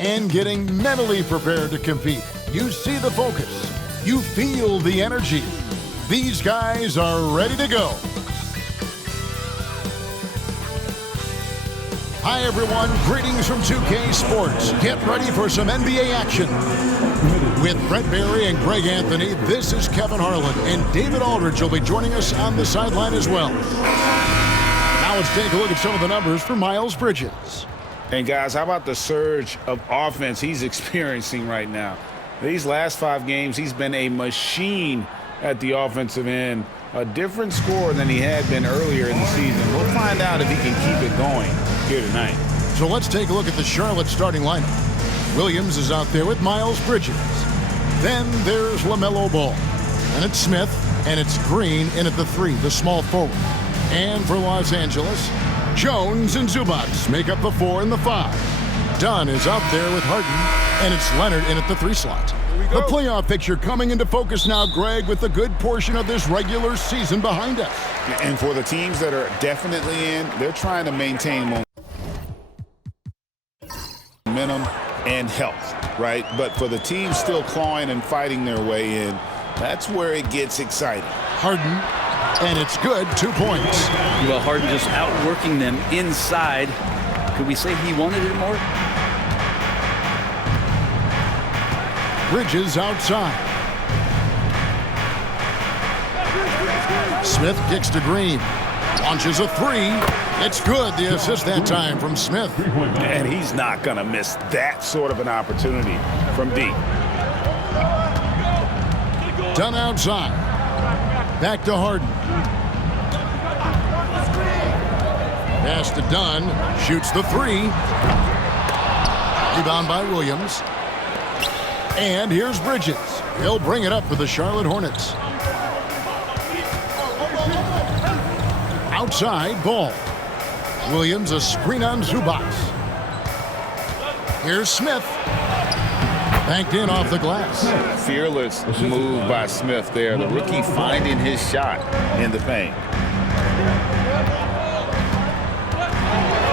and getting mentally prepared to compete. You see the focus. You feel the energy. These guys are ready to go. Hi, everyone. Greetings from 2K Sports. Get ready for some NBA action. With Brett Barry and Greg Anthony, this is Kevin Harlan, and David Aldridge will be joining us on the sideline as well. Now let's take a look at some of the numbers for Miles Bridges. And guys, how about the surge of offense he's experiencing right now? These last 5 games, he's been a machine at the offensive end. A different scorer than he had been earlier in the season. We'll find out if he can keep it going here tonight. So let's take a look at the Charlotte starting lineup. Williams is out there with Miles Bridges. Then there's LaMelo Ball. And it's Smith, and it's Green in at the 3, the small forward. And for Los Angeles, Jones and Zubac make up the 4 and the 5. Dunn is out there with Harden, and it's Leonard in at the 3 slot. The playoff picture coming into focus now, Greg, with a good portion of this regular season behind us. And for the teams that are definitely in, they're trying to maintain momentum and health, right? But for the teams still clawing and fighting their way in, that's where it gets exciting. Harden, and it's good, 2 points. Well, Harden just outworking them inside. Could we say he wanted it more? Bridges outside. Smith kicks to Green. Launches a 3. It's good. The assist that time from Smith. And he's not going to miss that sort of an opportunity from deep. Dunn outside. Back to Harden. Pass to Dunn. Shoots the 3. Rebound by Williams. And here's Bridges. He'll bring it up for the Charlotte Hornets. Outside, Ball. Williams a screen on Zubac. Here's Smith. Banked in off the glass. Fearless move by Smith there. The rookie finding his shot in the paint.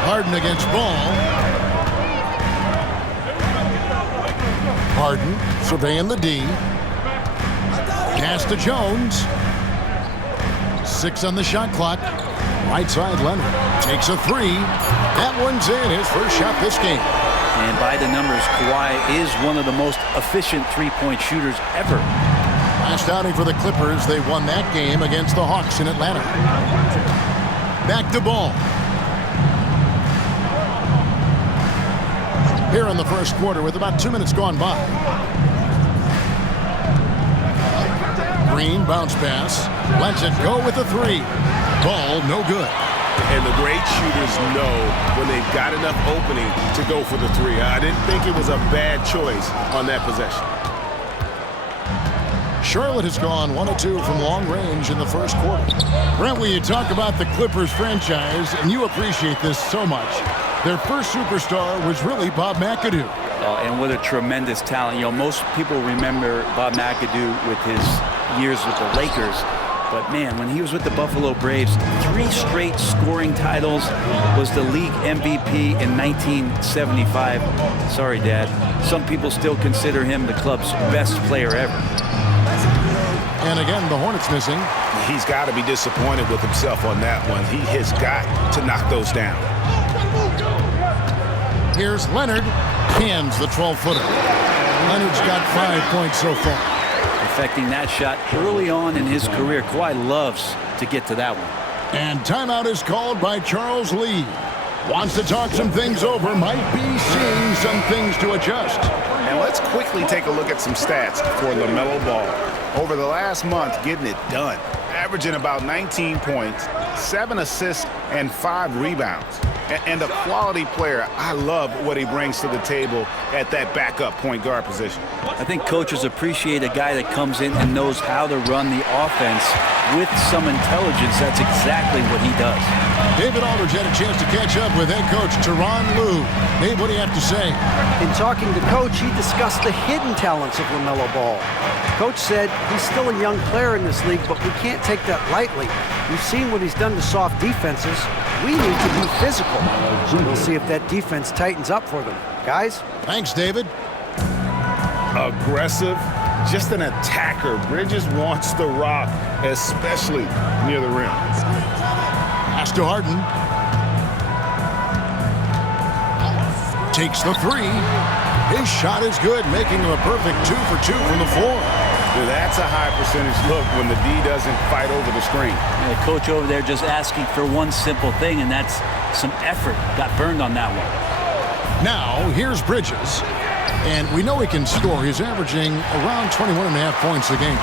Harden against Ball. Harden surveying the D. Pass to Jones. 6 on the shot clock. Right side, Leonard takes a 3. That one's in, his first shot this game. And by the numbers, Kawhi is one of the most efficient three-point shooters ever. Last outing for the Clippers, they won that game against the Hawks in Atlanta. Back to Ball. Here in the first quarter with about 2 minutes gone by. Green bounce pass. Lets it go with the 3. Ball no good. And the great shooters know when they've got enough opening to go for the 3. I didn't think it was a bad choice on that possession. Charlotte has gone 1 of 2 from long range in the first quarter. Brent, when you talk about the Clippers franchise, and you appreciate this so much, their first superstar was really Bob McAdoo. And what a tremendous talent. You know, most people remember Bob McAdoo with his years with the Lakers. But, man, when he was with the Buffalo Braves, 3 straight scoring titles, was the league MVP in 1975. Sorry, Dad. Some people still consider him the club's best player ever. And again, the Hornets missing. He's got to be disappointed with himself on that one. He has got to knock those down. Here's Leonard. Cans the 12-footer. Leonard's got 5 points so far. Perfecting that shot early on in his career. Kawhi loves to get to that one. And timeout is called by Charles Lee. Wants to talk some things over. Might be seeing some things to adjust. And let's quickly take a look at some stats for LaMelo Ball. Over the last month, getting it done. Averaging about 19 points, 7 assists, and 5 rebounds. And a quality player. I love what he brings to the table at that backup point guard position. I think coaches appreciate a guy that comes in and knows how to run the offense with some intelligence. That's exactly what he does. David Aldridge had a chance to catch up with head coach Tyronn Lue. Dave, what do you have to say? In talking to Coach, he discussed the hidden talents of LaMelo Ball. Coach said he's still a young player in this league, but we can't take that lightly. We've seen what he's done to soft defenses. We need to be physical. We'll see if that defense tightens up for them. Guys? Thanks, David. Aggressive, just an attacker. Bridges wants the rock, especially near the rim. Pass to Harden. Takes the three. His shot is good, making him a perfect 2 for 2 from the floor. That's a high percentage look when the D doesn't fight over the screen. The coach over there just asking for one simple thing, and that's some effort. Got burned on that one. Now, here's Bridges. And we know he can score. He's averaging around 21.5 points a game.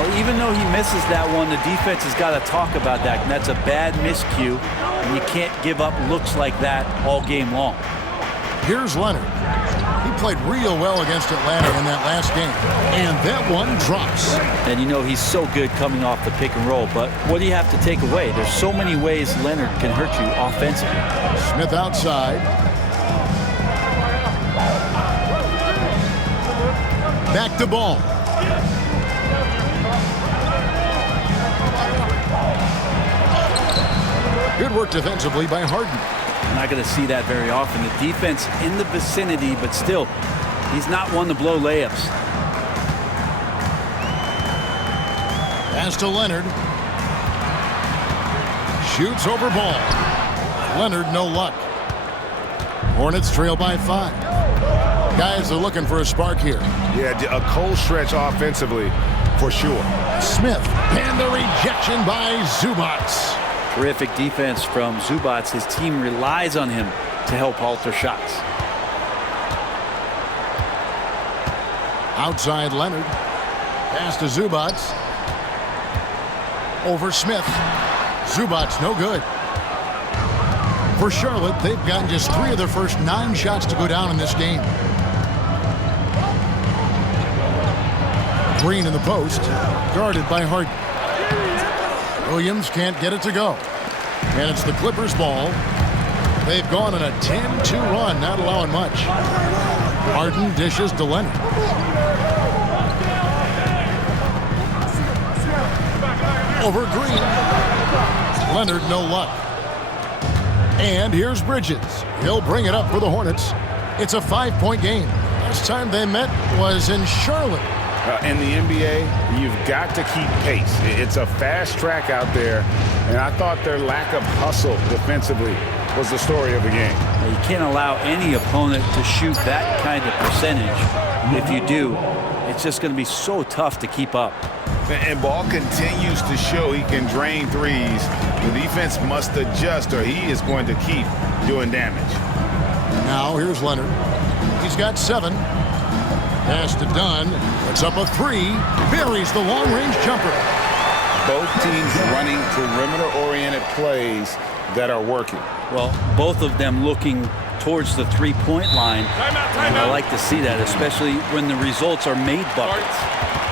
Well, even though he misses that one, the defense has got to talk about that. And that's a bad miscue, and you can't give up looks like that all game long. Here's Leonard. He played real well against Atlanta in that last game. And that one drops. And you know he's so good coming off the pick and roll. But what do you have to take away? There's so many ways Leonard can hurt you offensively. Smith outside. Back to Ball. Good work defensively by Harden. Not going to see that very often. The defense in the vicinity, but still, he's not one to blow layups. Pass to Leonard. Shoots over Ball. Leonard, no luck. Hornets trail by 5. Guys are looking for a spark here. Yeah, a cold stretch offensively, for sure. Smith, and the rejection by Zubac. Terrific defense from Zubac. His team relies on him to help alter shots. Outside Leonard. Pass to Zubac. Over Smith. Zubac, no good. For Charlotte, they've gotten just 3 of their first 9 shots to go down in this game. Green in the post, guarded by Harden. Williams can't get it to go. And it's the Clippers' ball. They've gone on a 10-2 run, not allowing much. Harden dishes to Leonard. Over Green. Leonard, no luck. And here's Bridges. He'll bring it up for the Hornets. It's a 5-point game. Last time they met was in Charlotte. In the NBA, you've got to keep pace. It's a fast track out there, and I thought their lack of hustle defensively was the story of the game. You can't allow any opponent to shoot that kind of percentage. If you do, it's just going to be so tough to keep up. And Ball continues to show he can drain threes. The defense must adjust or he is going to keep doing damage. Now here's Leonard. He's got 7. Pass to Dunn. Puts up a 3. Buries the long-range jumper. Both teams running perimeter-oriented plays that are working. Well, both of them looking towards the three-point line. And I like to see that, especially when the results are made buckets.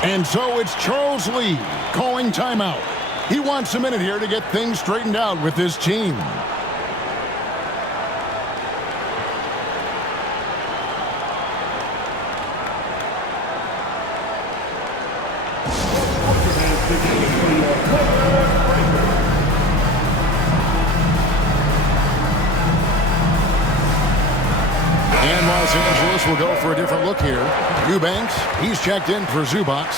And so it's Charles Lee calling timeout. He wants a minute here to get things straightened out with his team. And Los Angeles will go for a different look here. Eubanks, he's checked in for Zubac.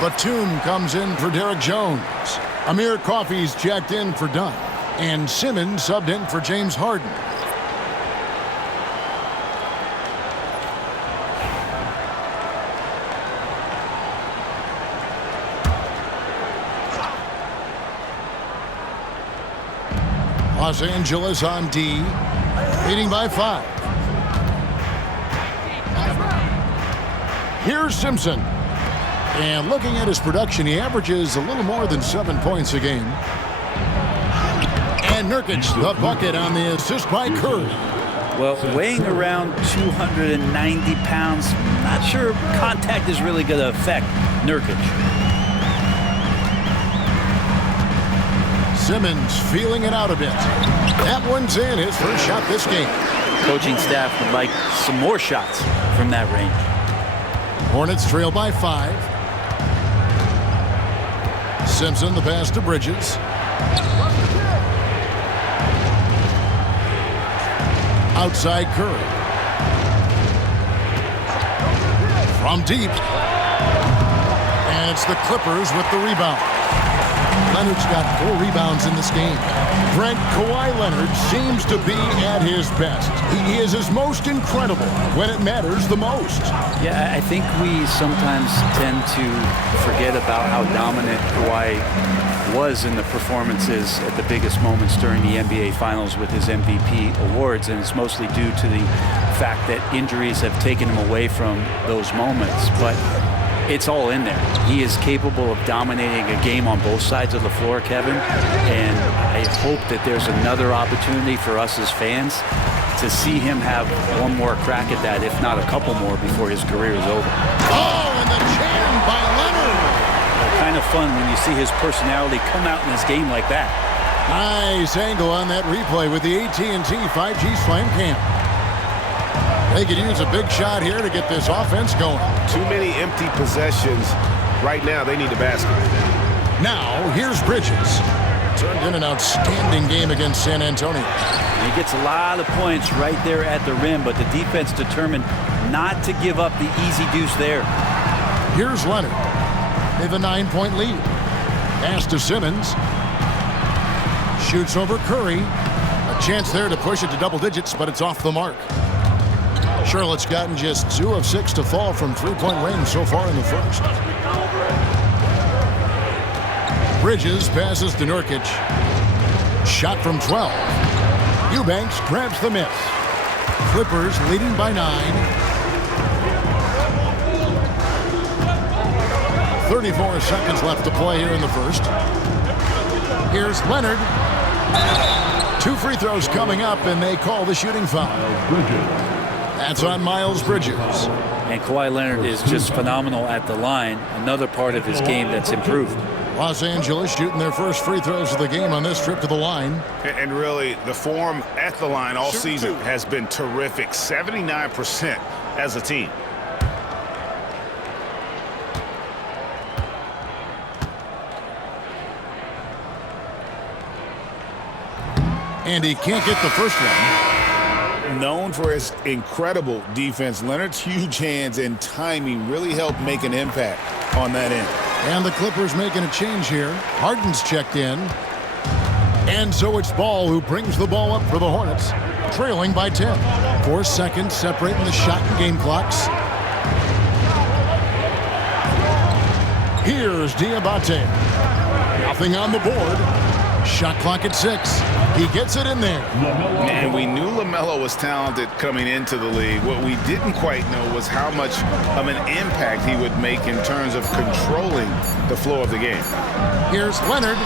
Batum comes in for Derek Jones. Amir Coffey's checked in for Dunn. And Simmons subbed in for James Harden. Los Angeles on D, leading by 5. Here's Simpson. And looking at his production, he averages a little more than 7 points a game. And Nurkic, the bucket on the assist by Curry. Well, weighing around 290 pounds, not sure contact is really going to affect Nurkic. Simmons feeling it out a bit. That one's in, his first shot this game. Coaching staff would like some more shots from that range. Hornets trail by 5. Simpson, the pass to Bridges. Outside Curry. From deep. And it's the Clippers with the rebound. Leonard's got 4 rebounds in this game. Brent, Kawhi Leonard seems to be at his best. He is his most incredible when it matters the most. Yeah, I think we sometimes tend to forget about how dominant Kawhi was in the performances at the biggest moments during the NBA Finals with his MVP awards, and it's mostly due to the fact that injuries have taken him away from those moments. But it's all in there. He is capable of dominating a game on both sides of the floor, Kevin, and I hope that there's another opportunity for us as fans to see him have one more crack at that, if not a couple more, before his career is over. Oh, and the jam by Leonard. Kind of fun when you see his personality come out in this game like that. Nice angle on that replay with the AT&T 5G Slam Cam. They could use a big shot here to get this offense going. Too many empty possessions. Right now, they need a basket. Now, here's Bridges. Turned in an outstanding game against San Antonio. He gets a lot of points right there at the rim, but the defense determined not to give up the easy deuce there. Here's Leonard. They have a 9-point lead. Pass to Simmons. Shoots over Curry. A chance there to push it to double digits, but it's off the mark. Charlotte's gotten just 2 of 6 to fall from 3-point range so far in the first. Bridges passes to Nurkic. Shot from 12. Eubanks grabs the miss. Clippers leading by 9. 34 seconds left to play here in the first. Here's Leonard. 2 free throws coming up, and they call the shooting foul. That's on Miles Bridges. And Kawhi Leonard is just phenomenal at the line. Another part of his game that's improved. Los Angeles shooting their first free throws of the game on this trip to the line. And really, the form at the line all season has been terrific. 79% as a team. And he can't get the first one. Known for his incredible defense, Leonard's huge hands and timing really helped make an impact on that end. And the Clippers making a change here. Harden's checked in. And so it's Ball who brings the ball up for the Hornets, trailing by 10. 4 seconds separating the shot and game clocks. Here's Diabate. Nothing on the board. Shot clock at 6. He gets it in there. And we knew LaMelo was talented coming into the league. What we didn't quite know was how much of an impact he would make in terms of controlling the flow of the game. Here's Leonard.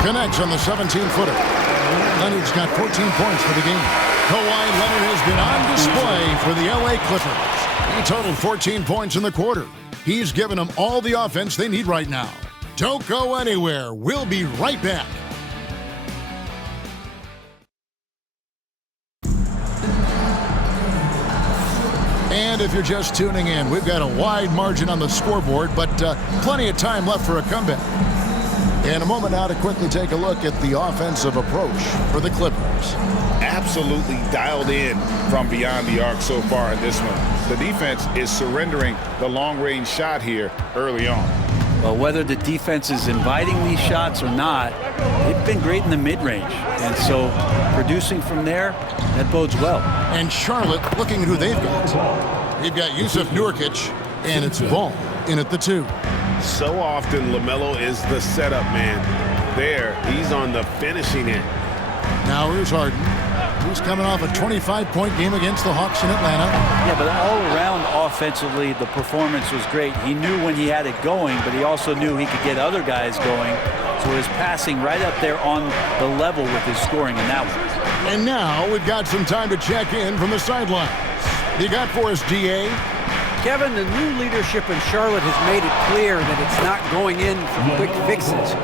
Connects on the 17-footer. Leonard's got 14 points for the game. Kawhi Leonard has been on display for the LA Clippers. He totaled 14 points in the quarter. He's given them all the offense they need right now. Don't go anywhere. We'll be right back. And if you're just tuning in, we've got a wide margin on the scoreboard, but plenty of time left for a comeback. In a moment now to quickly take a look at the offensive approach for the Clippers. Absolutely dialed in from beyond the arc so far in this one. The defense is surrendering the long-range shot here early on. Well, whether the defense is inviting these shots or not, they've been great in the mid-range. And so producing from there, that bodes well. And Charlotte looking at who they've got. They've got Yusuf Nurkic, and it's Ball in at the 2. So often, LaMelo is the setup man. There, he's on the finishing end. Now here's Harden. He's coming off a 25-point game against the Hawks in Atlanta. Yeah, but all around offensively, the performance was great. He knew when he had it going, but he also knew he could get other guys going. So his passing right up there on the level with his scoring in that one. And now we've got some time to check in from the sidelines. You got for us, DA? Kevin, the new leadership in Charlotte has made it clear that it's not going in for quick fixes.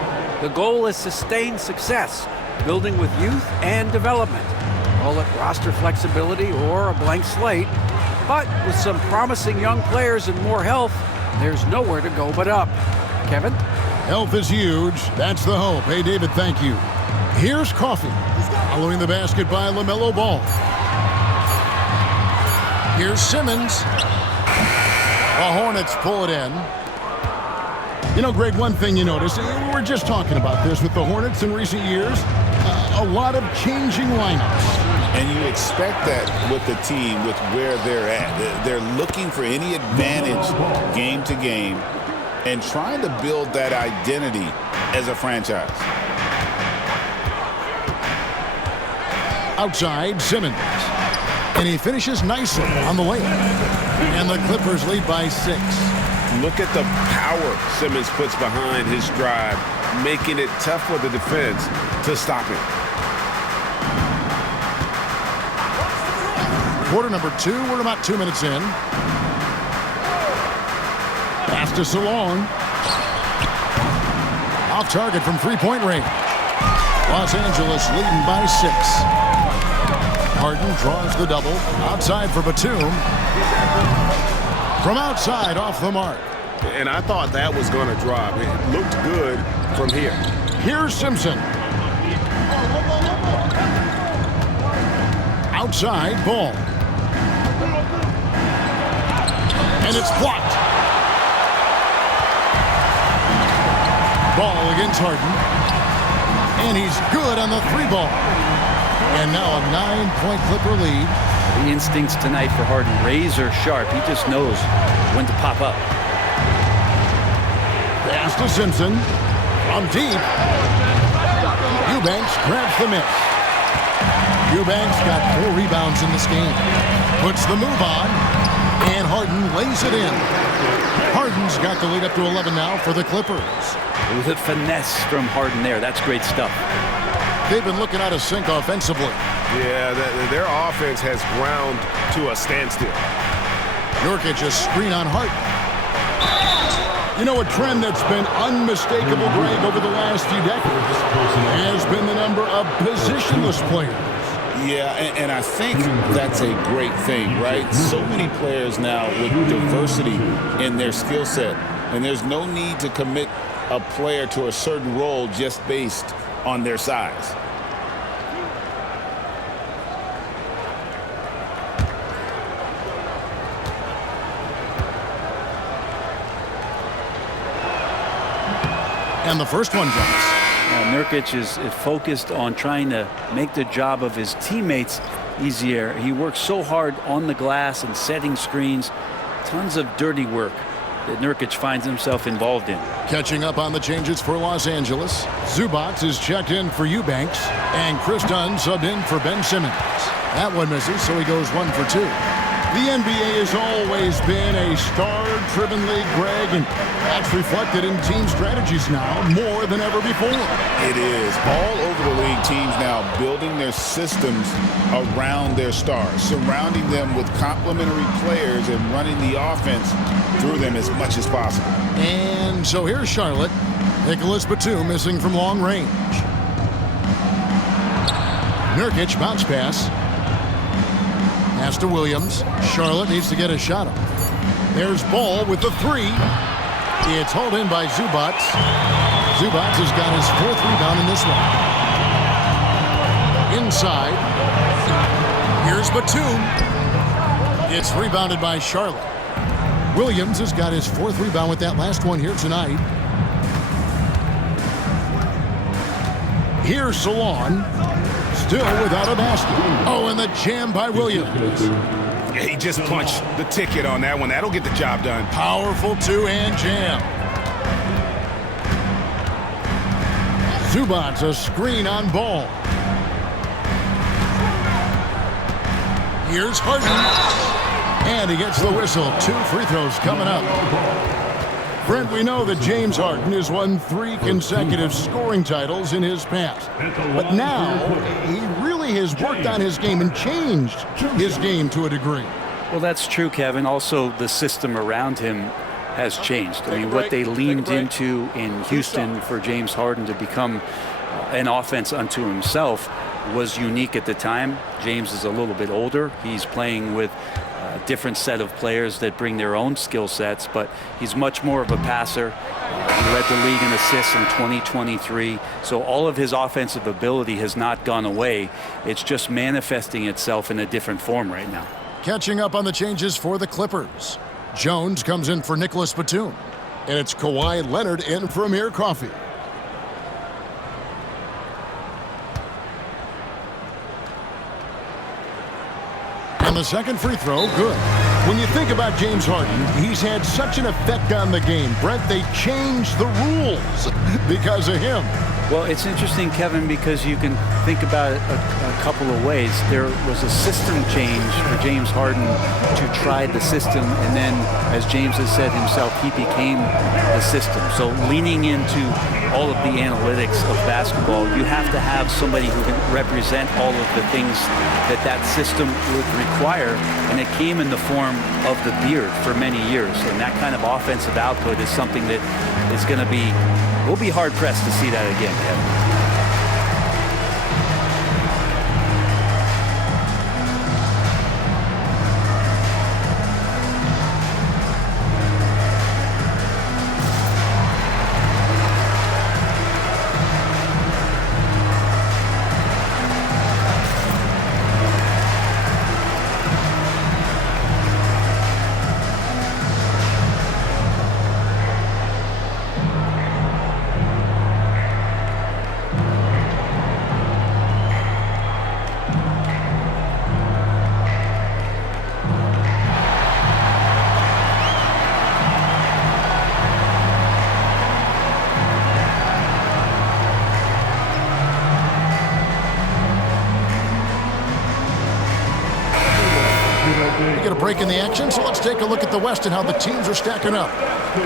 The goal is sustained success, building with youth and development. Call it roster flexibility or a blank slate. But with some promising young players and more health, there's nowhere to go but up. Kevin? Health is huge. That's the hope. Hey, David, thank you. Here's Coffee. Following the basket by LaMelo Ball. Here's Simmons. The Hornets pull it in. You know, Greg, one thing you notice, we were just talking about this with the Hornets in recent years, a lot of changing lineups. And you expect that with the team, with where they're at. They're looking for any advantage game to game and trying to build that identity as a franchise. Outside, Simmons. And he finishes nicely on the layup. And the Clippers lead by 6. Look at the power Simmons puts behind his drive, making it tough for the defense to stop him. Quarter number 2, we're about 2 minutes in. Pass to Salon. Off target from three-point range. Los Angeles leading by 6. Harden draws the double. Outside for Batum. From outside, off the mark. And I thought that was going to drop. It looked good from here. Here's Simpson. Outside, Ball. And it's blocked. Ball against Harden. And he's good on the 3-ball. And now a 9-point Clipper lead. The instincts tonight for Harden, razor sharp. He just knows when to pop up. Pass to Simpson. From deep. Eubanks grabs the miss. Eubanks got 4 rebounds in this game. Puts the move on. And Harden lays it in. Harden's got the lead up to 11 now for the Clippers. With a finesse from Harden there. That's great stuff. They've been looking out of sync offensively. Yeah, their offense has ground to a standstill. Nurkic a screen on Harden. You know, a trend that's been unmistakable, Greg, over the last few decades has been the number of positionless players. Yeah, and I think that's a great thing, right? So many players now with diversity in their skill set, and there's no need to commit a player to a certain role just based on their size. And the first one drops. Nurkic is focused on trying to make the job of his teammates easier. He works so hard on the glass and setting screens. Tons of dirty work that Nurkic finds himself involved in. Catching up on the changes for Los Angeles. Zubac is checked in for Eubanks. And Chris Dunn subbed in for Ben Simmons. That one misses, so he goes 1 for 2. The NBA has always been a star-driven league, Greg, and that's reflected in team strategies now more than ever before. It is. All over the league, teams now building their systems around their stars, surrounding them with complementary players and running the offense through them as much as possible. And so here's Charlotte. Nicholas Batum missing from long range. Nurkic bounce pass. Pass to Williams. Charlotte needs to get a shot up. There's Ball with the 3. It's hauled in by Zubac. Zubac has got his 4th rebound in this one. Inside. Here's Batum. It's rebounded by Charlotte. Williams has got his 4th rebound with that last one here tonight. Here's Salon. Still without a basket. Oh, and the jam by Williams. He just punched the ticket on that one. That'll get the job done. Powerful 2-hand jam. Zubac a screen on Ball. Here's Harden. And he gets the whistle. 2 free throws coming up. Brent, we know that James Harden has won 3 consecutive scoring titles in his past. But now, he really has worked on his game and changed his game to a degree. Well, that's true, Kevin. Also, the system around him has changed. I mean, what they leaned into in Houston for James Harden to become an offense unto himself was unique at the time. James is a little bit older. He's playing with different set of players that bring their own skill sets, but he's much more of a passer. He led the league in assists in 2023. So all of his offensive ability has not gone away. It's just manifesting itself in a different form right now. Catching up on the changes for the Clippers. Jones comes in for Nicholas Batum. And it's Kawhi Leonard in for Amir Coffey. And the second free throw, good. When you think about James Harden, he's had such an effect on the game. Brent, they changed the rules because of him. Well, it's interesting, Kevin, because you can think about it a couple of ways. There was a system change for James Harden to try the system, and then, as James has said himself, he became the system. So leaning into all of the analytics of basketball, you have to have somebody who can represent all of the things that system would require, and it came in the form of the beard for many years. And that kind of offensive output is something that is going to be, we'll be hard-pressed to see that again, Kevin. We get a break in the action, so let's take a look at the West and how the teams are stacking up.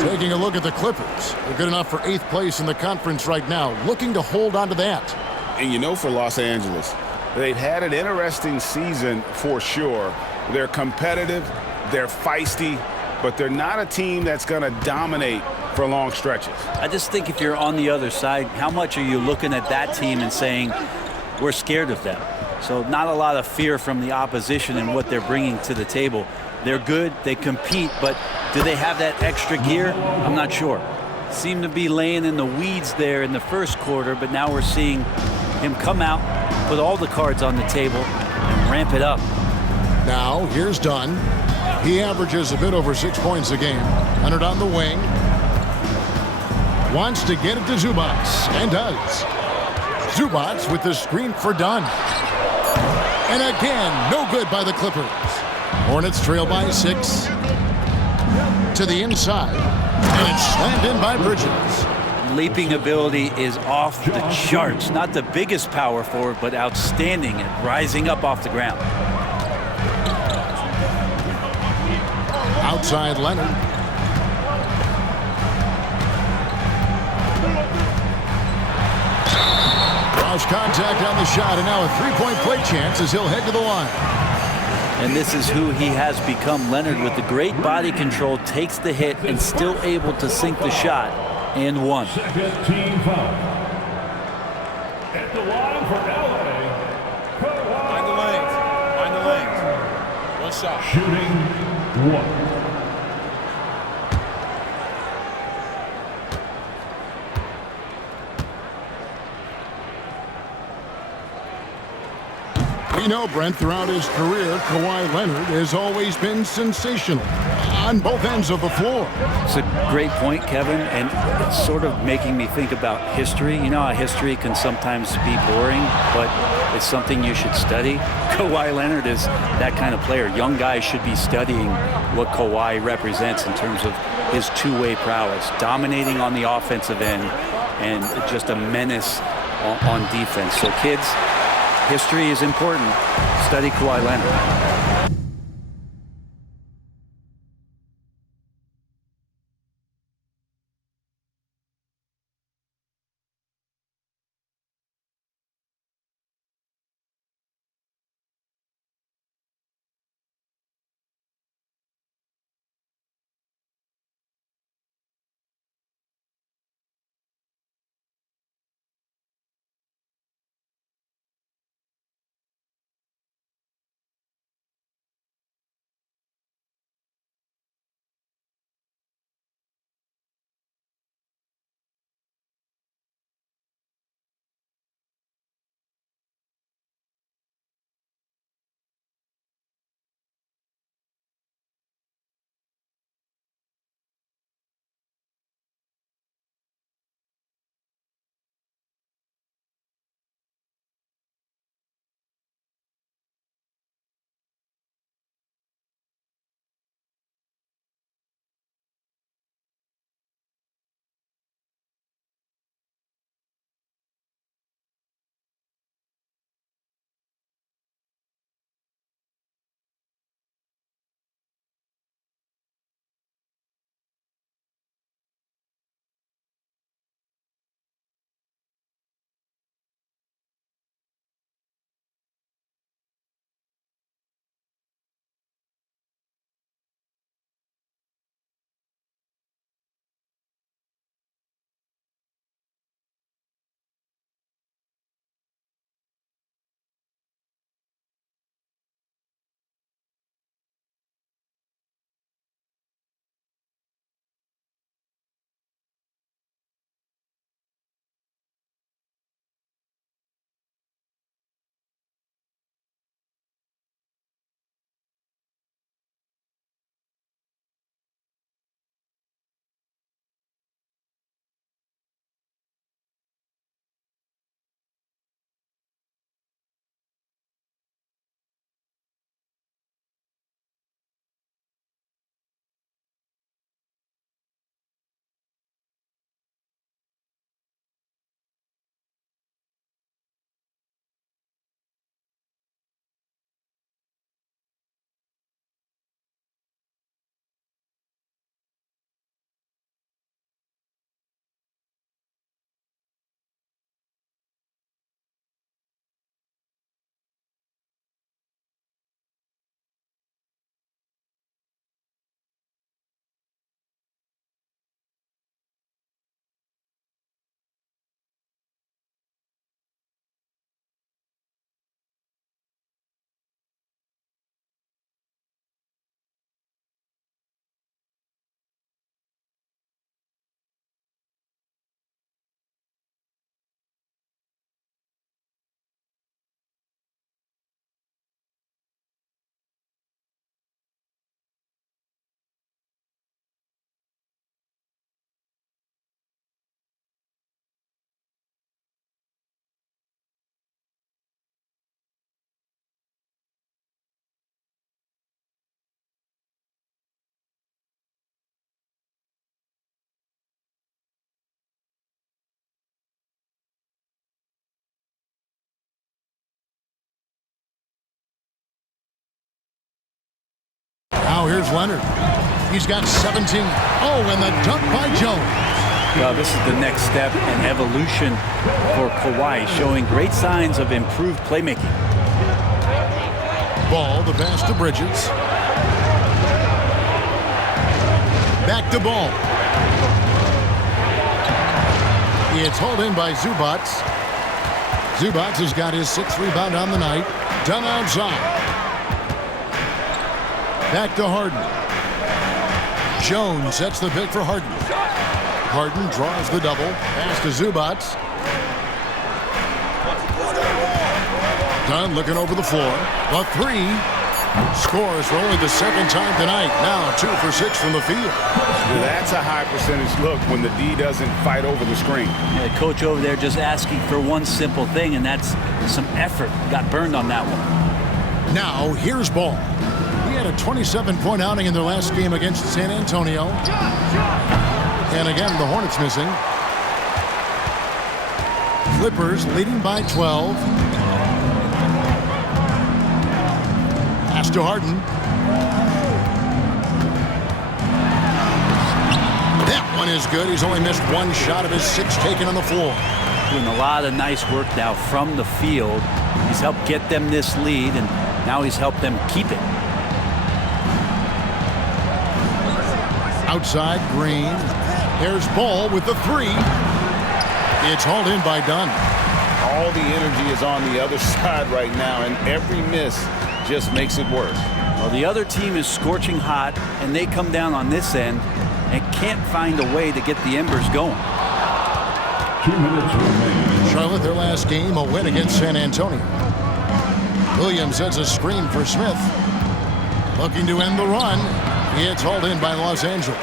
Taking a look at the Clippers. They're good enough for 8th place in the conference right now, looking to hold on to that. And you know, for Los Angeles, they've had an interesting season for sure. They're competitive, they're feisty, but they're not a team that's going to dominate for long stretches. I just think if you're on the other side, how much are you looking at that team and saying, we're scared of them? So not a lot of fear from the opposition and what they're bringing to the table. They're good, they compete, but do they have that extra gear? I'm not sure. Seemed to be laying in the weeds there in the first quarter, but now we're seeing him come out, put all the cards on the table, and ramp it up. Now, here's Dunn. He averages a bit over 6 points a game. Leonard on the wing. Wants to get it to Zubac, and does. Zubac with the screen for Dunn. And again, no good by the Clippers. Hornets trail by 6. To the inside. And it's slammed in by Bridges. Leaping ability is off the charts. Not the biggest power forward, but outstanding at rising up off the ground. Outside Leonard. Draws contact on the shot, and now a three-point play chance as he'll head to the line. And this is who he has become. Leonard, with the great body control, takes the hit and still able to sink the shot. And one. Second team foul. At the line for LA. Find the lanes. Find the lanes. One shot. Shooting one. We know, Brent, throughout his career, Kawhi Leonard has always been sensational on both ends of the floor. It's a great point, Kevin, and it's sort of making me think about history. You know how history can sometimes be boring, but it's something you should study. Kawhi Leonard is that kind of player. Young guys should be studying what Kawhi represents in terms of his two-way prowess, dominating on the offensive end, and just a menace on defense. So kids, history is important. Study Kawhi Leonard. Now here's Leonard. He's got 17. Oh, and the dunk by Jones. Well, this is the next step in evolution for Kawhi, showing great signs of improved playmaking. Ball, the pass to Bridges. Back to Ball. It's hauled in by Zubac. Zubac has got his 6th rebound on the night. Done outside. Back to Harden. Jones sets the pick for Harden. Harden draws the double. Pass to Zubac. Dunn looking over the floor. The 3. Scores for only the 2nd time tonight. Now 2 for 6 from the field. That's a high percentage look when the D doesn't fight over the screen. Yeah, coach over there just asking for one simple thing, and that's some effort. Got burned on that one. Now here's Ball. He had a 27-point outing in their last game against San Antonio. And again, the Hornets missing. Clippers leading by 12. Pass to Harden. That one is good. He's only missed 1 shot of his 6 taken on the floor. Doing a lot of nice work now from the field. He's helped get them this lead, and now he's helped them keep it. Outside, Green. There's Ball with the 3. It's hauled in by Dunn. All the energy is on the other side right now, and every miss just makes it worse. Well, the other team is scorching hot, and they come down on this end and can't find a way to get the embers going. 2 minutes remaining. Charlotte, their last game, a win against San Antonio. Williams sets a screen for Smith. Looking to end the run. It's hauled in by Los Angeles.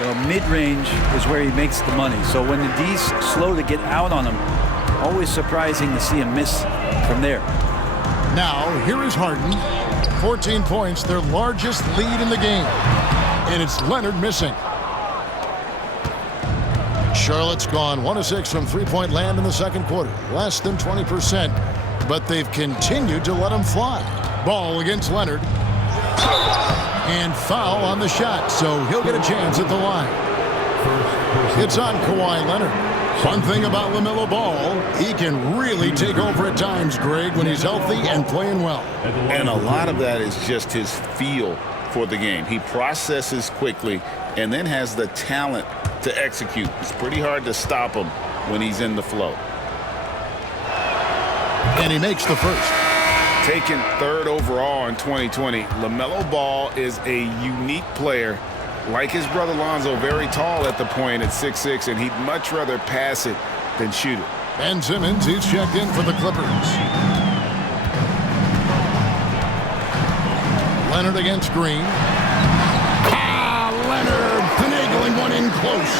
Well, mid-range is where he makes the money. So when the D's slow to get out on him, always surprising to see him miss from there. Now, here is Harden. 14 points, their largest lead in the game. And it's Leonard missing. Charlotte's gone 1 of 6 from three-point land in the 2nd quarter. Less than 20%, but they've continued to let him fly. Ball against Leonard. And foul on the shot, so he'll get a chance at the line. It's on Kawhi Leonard. One thing about LaMelo Ball, he can really take over at times, Greg, when he's healthy and playing well. And a lot of that is just his feel for the game. He processes quickly and then has the talent to execute. It's pretty hard to stop him when he's in the flow. And he makes the first. Taken 3rd overall in 2020, LaMelo Ball is a unique player. Like his brother Lonzo, very tall at the point at 6'6", and he'd much rather pass it than shoot it. Ben Simmons, he's checked in for the Clippers. Leonard against Green. Leonard finagling one in close.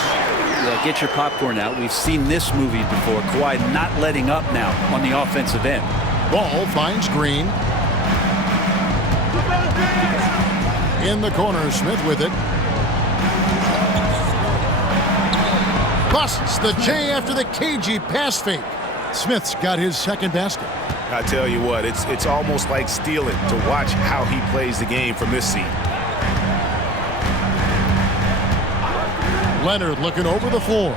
Yeah, get your popcorn out. We've seen this movie before. Kawhi not letting up now on the offensive end. Ball finds Green. In the corner, Smith with it. Busts the J after the cagey pass fake. Smith's got his 2nd basket. I tell you what, it's almost like stealing to watch how he plays the game from this seat. Leonard looking over the floor.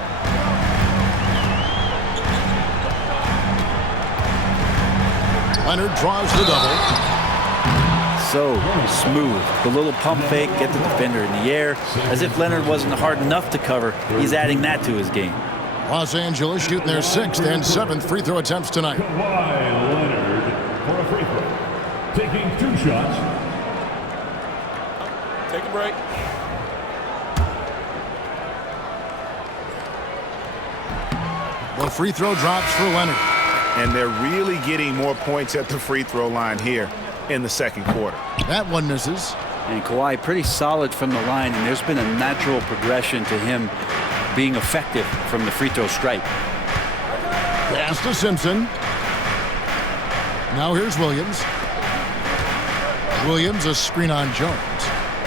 Leonard draws the double. So smooth. The little pump fake, get the defender in the air. As if Leonard wasn't hard enough to cover, he's adding that to his game. Los Angeles shooting their 6th and 7th free throw attempts tonight. Kawhi Leonard for a free throw. Taking 2 shots. Take a break. The free throw drops for Leonard. And they're really getting more points at the free throw line here in the 2nd quarter. That one misses. And Kawhi pretty solid from the line, and there's been a natural progression to him being effective from the free throw stripe. Pass to Simpson. Now here's Williams. Williams, a screen on Jones.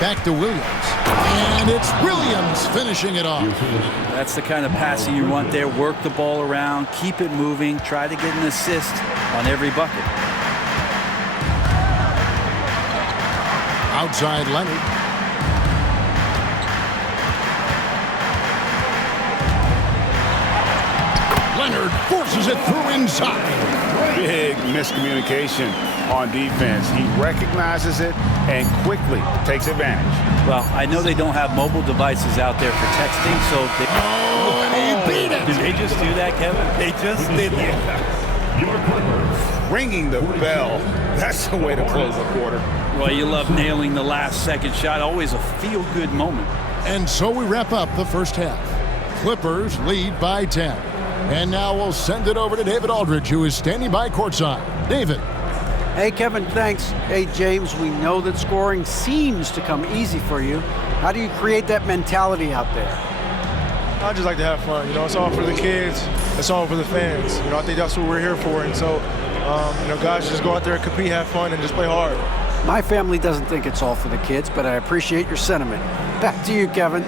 Back to Williams. And it's Williams finishing it off. That's the kind of passing you want there. Work the ball around, keep it moving, try to get an assist on every bucket. Outside Leonard. Leonard forces it through inside. Big miscommunication on defense. He recognizes it and quickly takes advantage. Well, I know they don't have mobile devices out there for texting, so they... Oh, and he beat it. Did they just do that, Kevin? They just did that. Your Clippers. Ringing the bell. That's the way to close a quarter. Well, you love nailing the last second shot. Always a feel-good moment. And so we wrap up the first half. Clippers lead by 10. And now we'll send it over to David Aldridge, who is standing by courtside. David. Hey, Kevin, thanks. Hey, James, we know that scoring seems to come easy for you. How do you create that mentality out there? I just like to have fun. You know, it's all for the kids. It's all for the fans. You know, I think that's what we're here for. And so, you know, guys just go out there and compete, have fun, and just play hard. My family doesn't think it's all for the kids, but I appreciate your sentiment. Back to you, Kevin.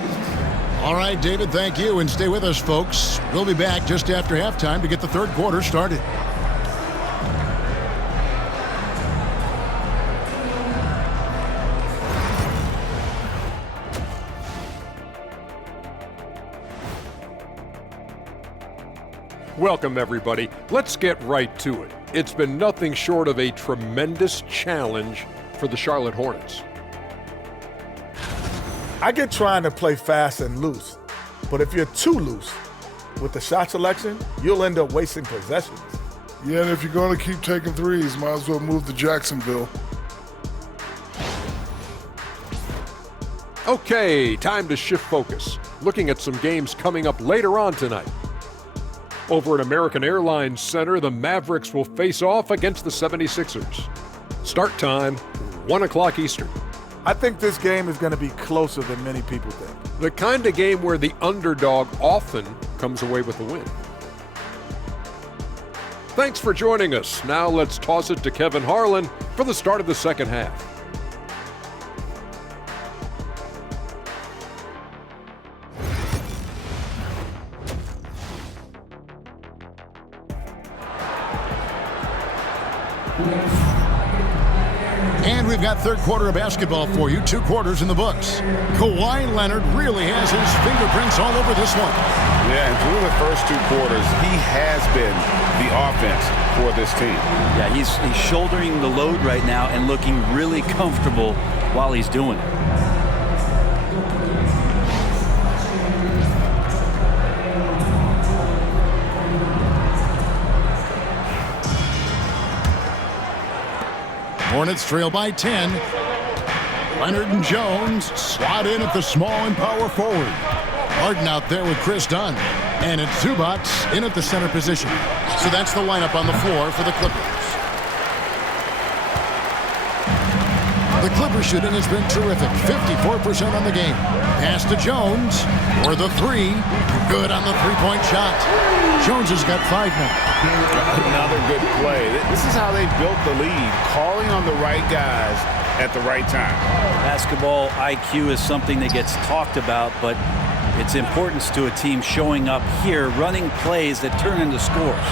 All right, David, thank you. And stay with us, folks. We'll be back just after halftime to get the third quarter started. Welcome, everybody. Let's get right to it. It's been nothing short of a tremendous challenge for the Charlotte Hornets. I get trying to play fast and loose, but if you're too loose with the shot selection, you'll end up wasting possessions. Yeah, and if you're going to keep taking threes, might as well move to Jacksonville. Okay, time to shift focus. Looking at some games coming up later on tonight. Over at American Airlines Center, the Mavericks will face off against the 76ers. Start time, 1 o'clock Eastern. I think this game is going to be closer than many people think. The kind of game where the underdog often comes away with the win. Thanks for joining us. Now let's toss it to Kevin Harlan for the start of the second half. And we've got third quarter of basketball for you. 2 quarters in the books. Kawhi Leonard really has his fingerprints all over this one. Yeah, and through the first 2 quarters, he has been the offense for this team. Yeah, he's shouldering the load right now and looking really comfortable while he's doing it. Hornets trail by 10. Leonard and Jones slot in at the small and power forward. Harden out there with Chris Dunn. And it's Zubac in at the center position. So that's the lineup on the floor for the Clippers. The Clippers shooting has been terrific. 54% on the game. Pass to Jones for the 3. Good on the three-point shot. Jones has got 5 now. Another good play. This is how they built the lead, calling on the right guys at the right time. Basketball IQ is something that gets talked about, but its importance to a team showing up here, running plays that turn into scores.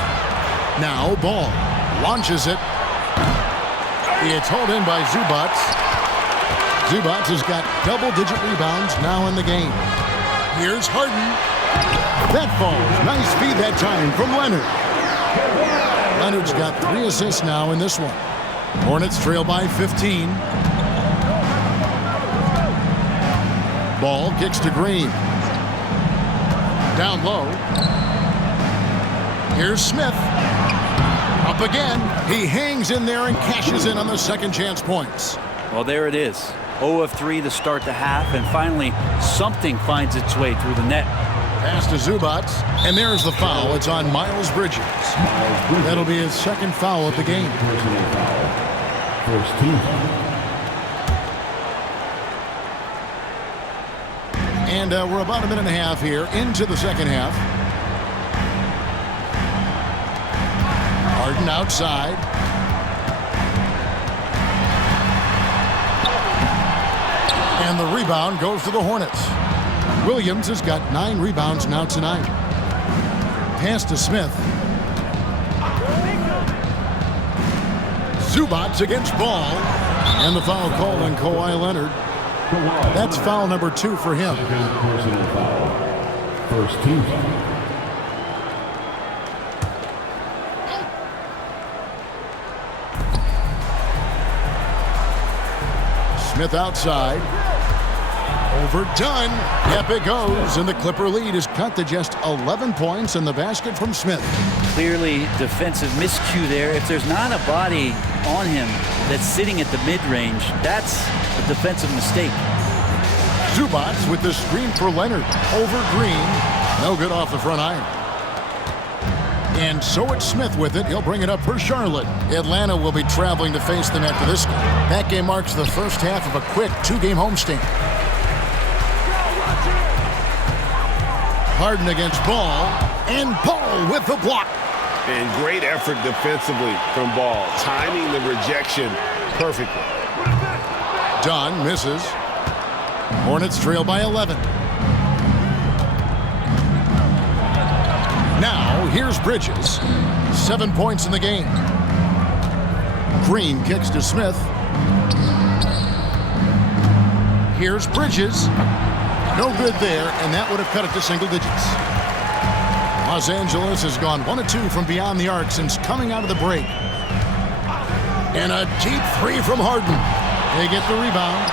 Now Ball launches it. It's hauled in by Zubac. Zubac has got double-digit rebounds now in the game. Here's Harden. That falls. Nice feed that time from Leonard. Leonard's got 3 assists now in this one. Hornets trail by 15. Ball kicks to Green. Down low. Here's Smith. Up again. He hangs in there and cashes in on the second chance points. Well, there it is. 0 of 3 to start the half, and finally something finds its way through the net. Pass to Zubac, and there's the foul. It's on Miles Bridges. That'll be his second foul of the game. First team. And we're about a minute and a half here into the second half. Harden outside. And the rebound goes to the Hornets. Williams has got 9 rebounds now tonight. Pass to Smith. Zubac against Ball. And the foul called on Kawhi Leonard. That's foul number 2 for him. Personal foul. First team. Smith outside. Overdone. Yep, it goes. And the Clipper lead is cut to just 11 points in the basket from Smith. Clearly defensive miscue there. If there's not a body on him that's sitting at the mid-range, that's a defensive mistake. Zubac with the screen for Leonard. Over Green. No good off the front iron. And so it's Smith with it. He'll bring it up for Charlotte. Atlanta will be traveling to face them after this game. That game marks the first half of a quick 2-game homestand. Harden against Ball. And Ball with the block. And great effort defensively from Ball. Timing the rejection perfectly. Dunn misses. Hornets trail by 11. Now, here's Bridges. 7 points in the game. Green kicks to Smith. Here's Bridges. No good there, and that would have cut it to single digits. Los Angeles has gone 1 of 2 from beyond the arc since coming out of the break. And a deep three from Harden. They get the rebound.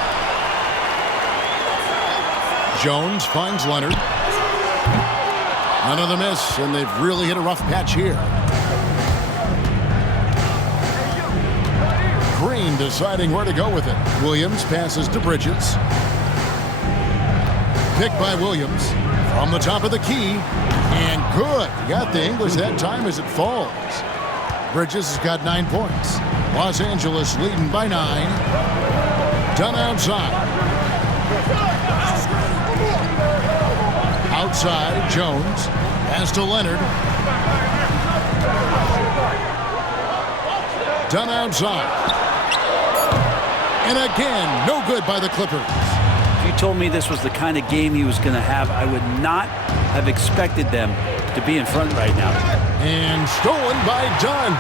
Jones finds Leonard. Another miss, and they've really hit a rough patch here. Green deciding where to go with it. Williams passes to Bridges. Picked by Williams from the top of the key. And good. Got the English that time as it falls. Bridges has got 9 points. Los Angeles leading by 9. Dunn outside. Outside, Jones. Pass to Leonard. Dunn outside. And again, no good by the Clippers. If you told me this was the kind of game he was going to have, I would not have expected them to be in front right now. And stolen by Dunn.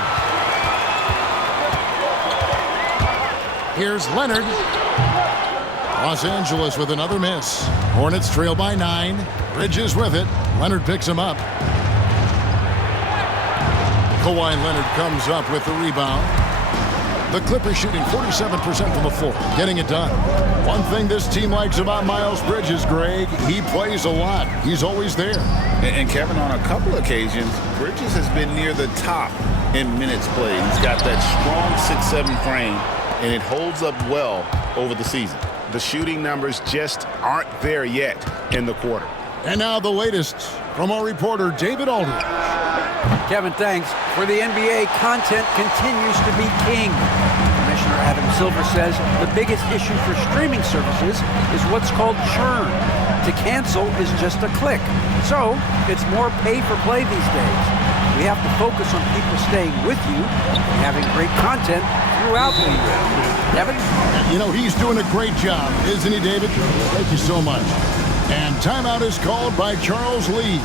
Here's Leonard. Los Angeles with another miss. Hornets trail by 9. Bridges with it. Leonard picks him up. Kawhi Leonard comes up with the rebound. The Clippers shooting 47% from the floor, getting it done. One thing this team likes about Miles Bridges, Greg, he plays a lot. He's always there. And Kevin, on a couple occasions, Bridges has been near the top in minutes played. He's got that strong 6'7" frame, and it holds up well over the season. The shooting numbers just aren't there yet in the quarter. And now the latest from our reporter, David Aldridge. Kevin, thanks. For the NBA, content continues to be king. Commissioner Adam Silver says the biggest issue for streaming services is what's called churn. To cancel is just a click. So it's more pay for play these days. We have to focus on people staying with you and having great content throughout the year. Kevin? You know, he's doing a great job, isn't he, David? Thank you so much. And timeout is called by Charles Lee.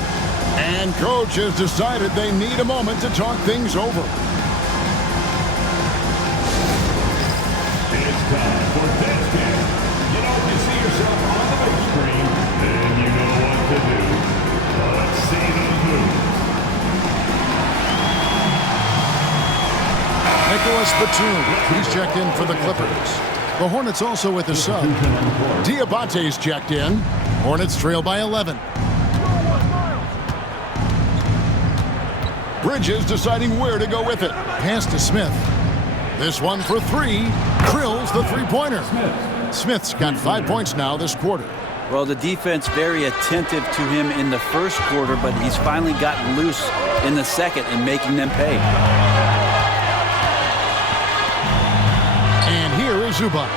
And coach has decided they need a moment to talk things over. It's time for this game. You know, if you see yourself on the big screen, then you know what to do. Let's see those moves. Nicholas Batum, he's checked in for the Clippers. The Hornets also with a sub. Diabate's checked in. Hornets trail by 11. Bridges deciding where to go with it. Pass to Smith. This one for 3. Drills the three-pointer. Smith's got 5 points now this quarter. Well, the defense very attentive to him in the first quarter, but he's finally gotten loose in the second and making them pay. And here is Zubac.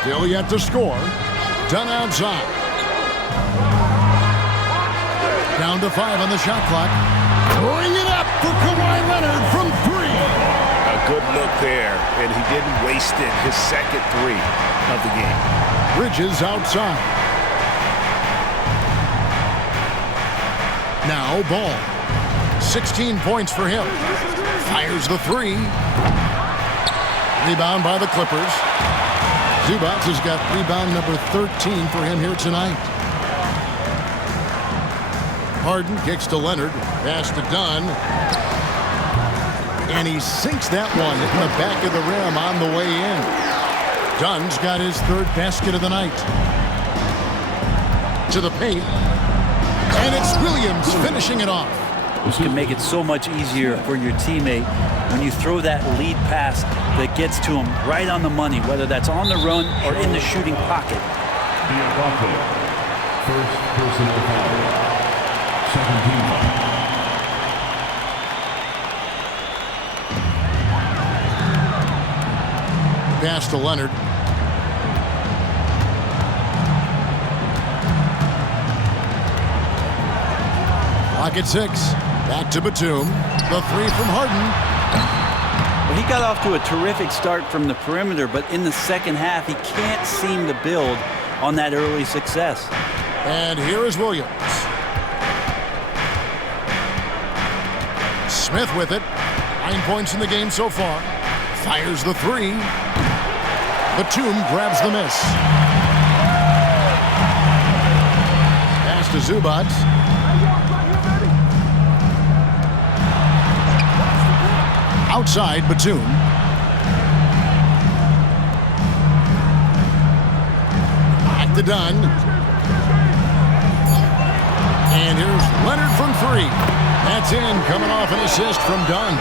Still yet to score. Dunn outside. Down to 5 on the shot clock. Bring it up for Kawhi Leonard from 3. A good look there, and he didn't waste it. His second 3 of the game. Bridges outside. Now Ball. 16 points for him. Fires the 3. Rebound by the Clippers. Zubac has got rebound number 13 for him here tonight. Harden kicks to Leonard. Pass to Dunn. And he sinks that one in the back of the rim on the way in. Dunn's got his third basket of the night. To the paint. And it's Williams finishing it off. Which can make it so much easier for your teammate when you throw that lead pass that gets to him right on the money, whether that's on the run or in the shooting pocket. Diabate, first personal foul. Second team foul. Pass to Leonard. Clock at 6. Back to Batum. The three from Harden. Well, he got off to a terrific start from the perimeter, but in the second half, he can't seem to build on that early success. And here is Williams. Smith with it. 9 points in the game so far. Fires the three. Batum grabs the miss. Pass to Zubac. Outside, Batum. Back to Dunn. And here's Leonard from three. That's in, coming off an assist from Dunn.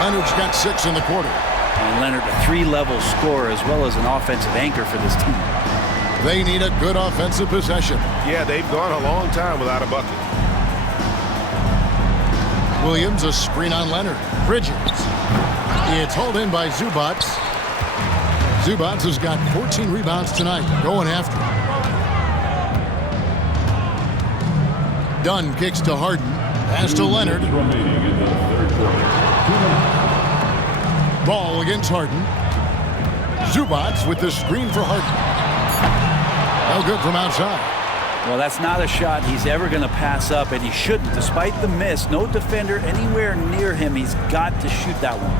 Leonard's got 6 in the quarter. And Leonard, a 3-level scorer as well as an offensive anchor for this team. They need a good offensive possession. Yeah, they've gone a long time without a bucket. Williams, a screen on Leonard. Bridges. It's hauled in by Zubac. Zubac has got 14 rebounds tonight, going after it. Dunn kicks to Harden. Pass to Leonard. Ball against Harden. Zubac with the screen for Harden. No good from outside. Well, that's not a shot he's ever going to pass up, and he shouldn't. Despite the miss, no defender anywhere near him. He's got to shoot that one.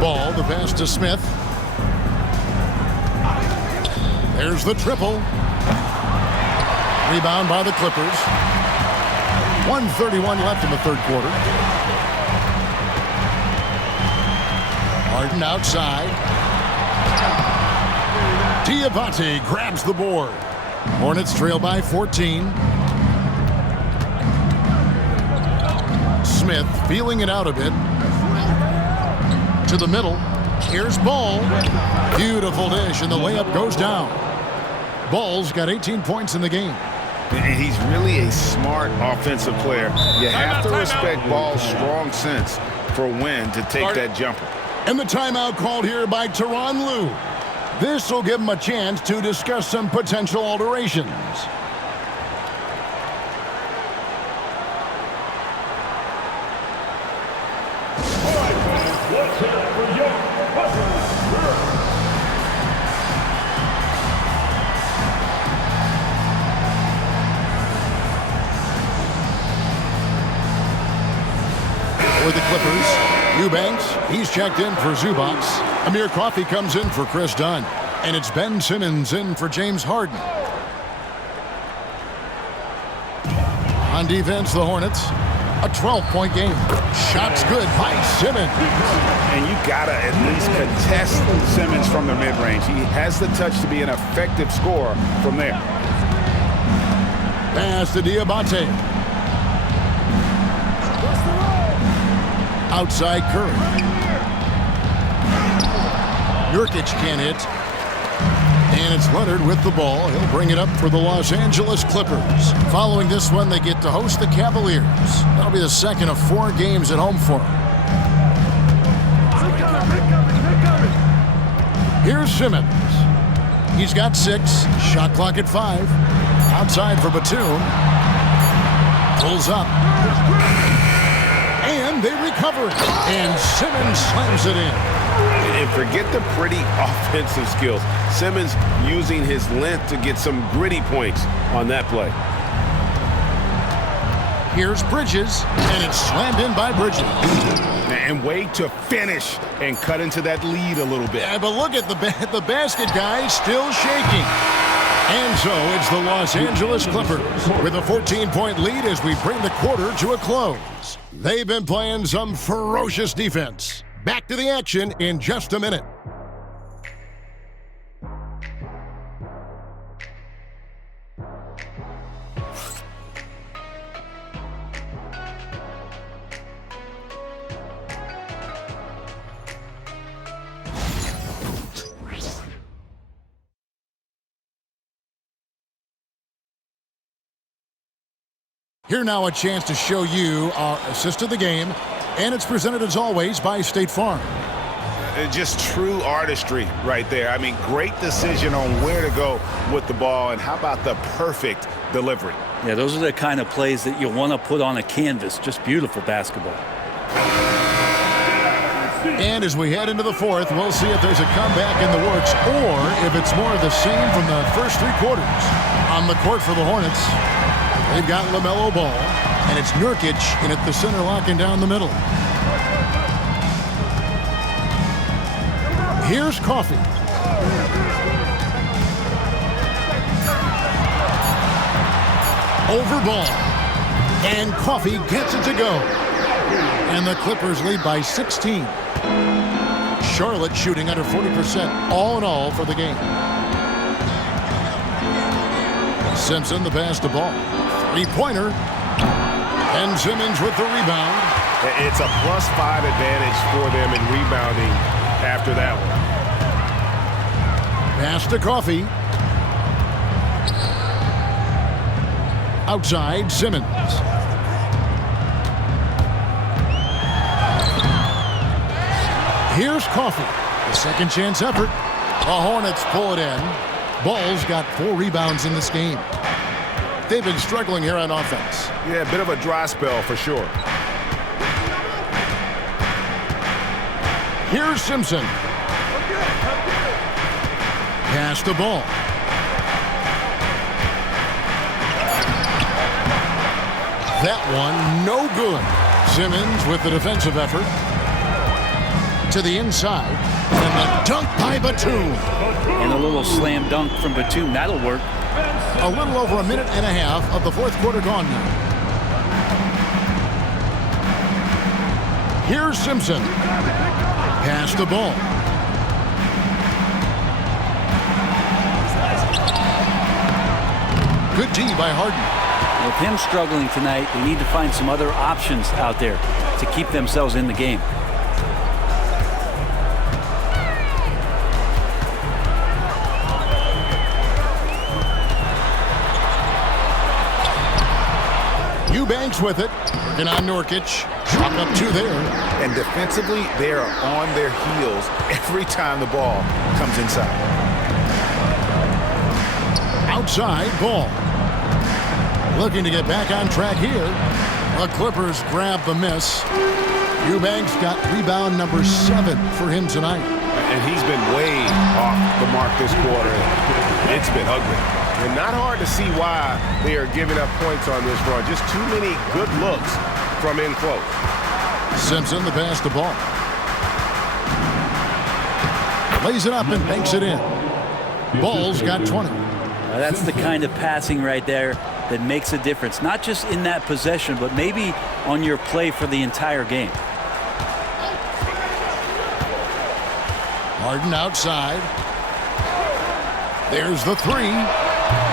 Ball, the pass to Smith. There's the triple. Rebound by the Clippers. 1:31 left in the third quarter. Harden outside. Diabate grabs the board. Hornets trail by 14. Smith feeling it out a bit. To the middle. Here's Ball. Beautiful dish, and the layup goes down. Ball's got 18 points in the game. And he's really a smart offensive player. You have to respect Ball's strong sense for when to take that jumper. And the timeout called here by Tyronn Lue. This will give him a chance to discuss some potential alterations. For the Clippers, Eubanks, he's checked in for Zubac. Amir Coffey comes in for Chris Dunn. And it's Ben Simmons in for James Harden. On defense, the Hornets, a 12-point game. Shots good by Simmons. And you gotta at least contest Simmons from the mid-range. He has the touch to be an effective scorer from there. Pass to Diabate. Outside Curry. Nurkic can't hit. And it's Leonard with the ball. He'll bring it up for the Los Angeles Clippers. Following this one, they get to host the Cavaliers. That'll be the second of 4 games at home for them. Here's Simmons. He's got 6. Shot clock at 5. Outside for Batum. Pulls up. And they recover. And Simmons slams it in. And forget the pretty offensive skills. Simmons using his length to get some gritty points on that play. Here's Bridges, and it's slammed in by Bridges. And way to finish and cut into that lead a little bit. Yeah, but look at the basket guy still shaking. And so it's the Los Angeles Clippers with a 14-point lead as we bring the quarter to a close. They've been playing some ferocious defense. Back to the action in just a minute. Here now a chance to show you our assist of the game, and it's presented as always by State Farm. Just true artistry right there. I mean, great decision on where to go with the ball, and how about the perfect delivery? Yeah, those are the kind of plays that you want to put on a canvas. Just beautiful basketball. And as we head into the fourth, we'll see if there's a comeback in the works or if it's more of the same from the first three quarters. On the court for the Hornets, they've got LaMelo Ball, and it's Nurkic in at the center, locking down the middle. Here's Coffee. Over Ball. And Coffee gets it to go. And the Clippers lead by 16. Charlotte shooting under 40% all in all for the game. Simpson the pass to Ball. Three-pointer. And Simmons with the rebound. It's a +5 advantage for them in rebounding after that one. Pass to Coffee. Outside, Simmons. Here's Coffee. The second chance effort. The Hornets pull it in. Ball's got 4 rebounds in this game. They've been struggling here on offense. Yeah, a bit of a dry spell for sure. Here's Simpson. Pass the Ball. That one, no good. Simmons with the defensive effort. To the inside. And the dunk by Batum. And a little slam dunk from Batum. That'll work. A little over a minute and a half of the fourth quarter gone now. Here's Simpson. Pass the Ball. Good D by Harden. With him struggling tonight, they need to find some other options out there to keep themselves in the game. Eubanks with it. Working on Nurkic. Chalk up 2 there. And defensively, they are on their heels every time the ball comes inside. Outside, Ball. Looking to get back on track here. The Clippers grab the miss. Eubanks got rebound number 7 for him tonight. And he's been way off the mark this quarter. It's been ugly. And not hard to see why they are giving up points on this run. Just too many good looks from in close. Simpson the pass to Ball. Lays it up and banks it in. Ball's got 20. That's the kind of passing right there that makes a difference. Not just in that possession, but maybe on your play for the entire game. Harden outside. There's the 3.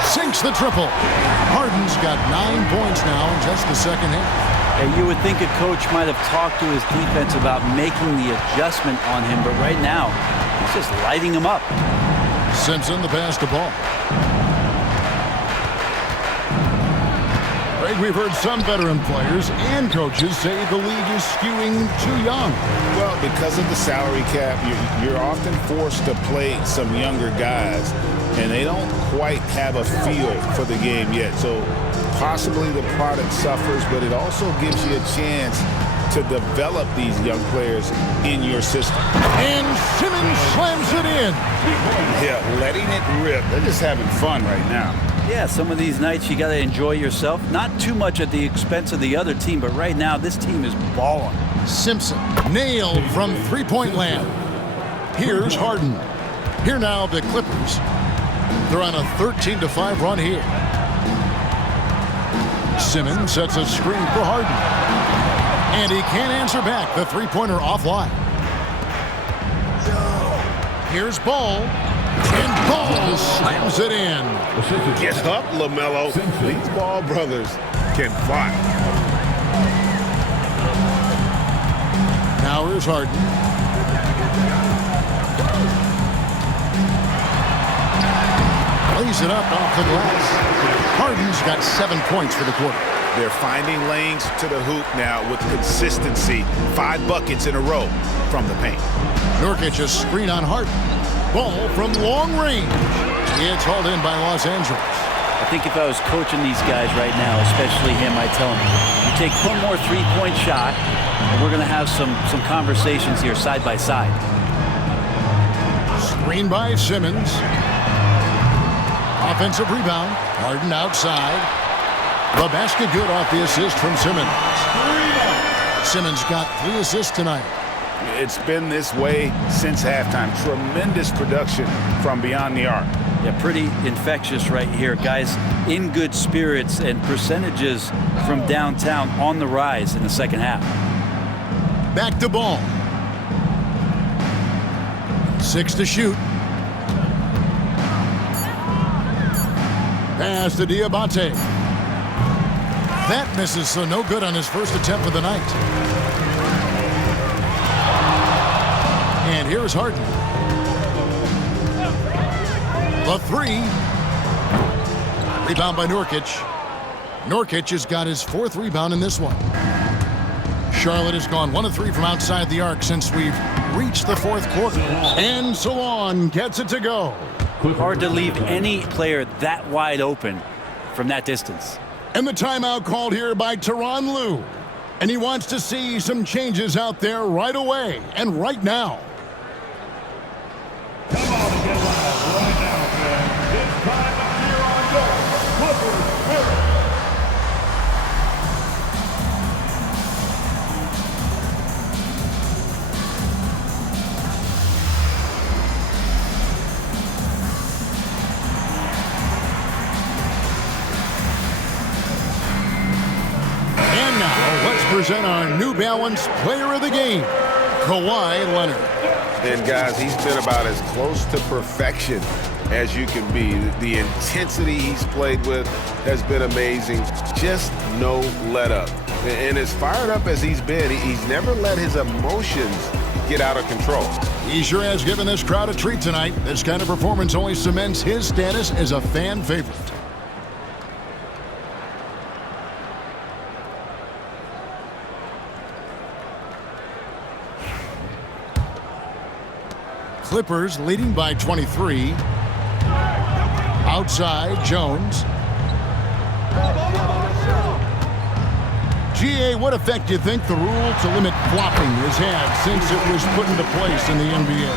Sinks the triple. Harden's got 9 points now in just the second half. And you would think a coach might have talked to his defense about making the adjustment on him, but right now, he's just lighting him up. Simpson the pass to Ball. Greg, we've heard some veteran players and coaches say the league is skewing too young. Well, because of the salary cap, you're often forced to play some younger guys, and they don't quite have a feel for the game yet. So possibly the product suffers, but it also gives you a chance to develop these young players in your system. And Simmons slams it in. Yeah, letting it rip. They're just having fun right now. Yeah, some of these nights you got to enjoy yourself. Not too much at the expense of the other team, but right now this team is balling. Simpson nailed from three-point land. Here's Harden. Here now the Clippers. They're on a 13-5 run here. Simmons sets a screen for Harden. And he can't answer back. The three-pointer offline. Here's Ball. And Ball slams it in. Get up, LaMelo. These Ball brothers can fly. Now here's Harden. Lays it up off the glass. Harden's got 7 points for the quarter. They're finding lanes to the hoop now with consistency. 5 buckets in a row from the paint. Nurkic a screen on Harden. Ball from long range. It's hauled in by Los Angeles. I think if I was coaching these guys right now, especially him, I'd tell him, you take one more three-point shot, and we're going to have some conversations here side by side. Screen by Simmons. Offensive rebound. Harden outside. The basket good off the assist from Simmons. Simmons got 3 assists tonight. It's been this way since halftime. Tremendous production from beyond the arc. Yeah, pretty infectious right here. Guys in good spirits and percentages from downtown on the rise in the second half. Back to Ball. 6 to shoot. Pass to Diabate. That misses, so no good on his first attempt of the night. And here's Harden. The 3. Rebound by Nurkic. Nurkic has got his 4th rebound in this one. Charlotte has gone 1 of 3 from outside the arc since we've reached the 4th quarter. And Salon gets it to go. Hard to leave any player that wide open from that distance. And the timeout called here by Tyronn Lue. And he wants to see some changes out there right away and right now. Come on and get loud right now, fans. It's time to cheer on your Clippers spirit. And now, let's present our New Balance Player of the Game, Kawhi Leonard. And guys, he's been about as close to perfection as you can be. The intensity he's played with has been amazing. Just no let up. And as fired up as he's been, he's never let his emotions get out of control. He sure has given this crowd a treat tonight. This kind of performance only cements his status as a fan favorite. Clippers leading by 23. Outside, Jones. GA, what effect do you think the rule to limit flopping has had since it was put into place in the NBA?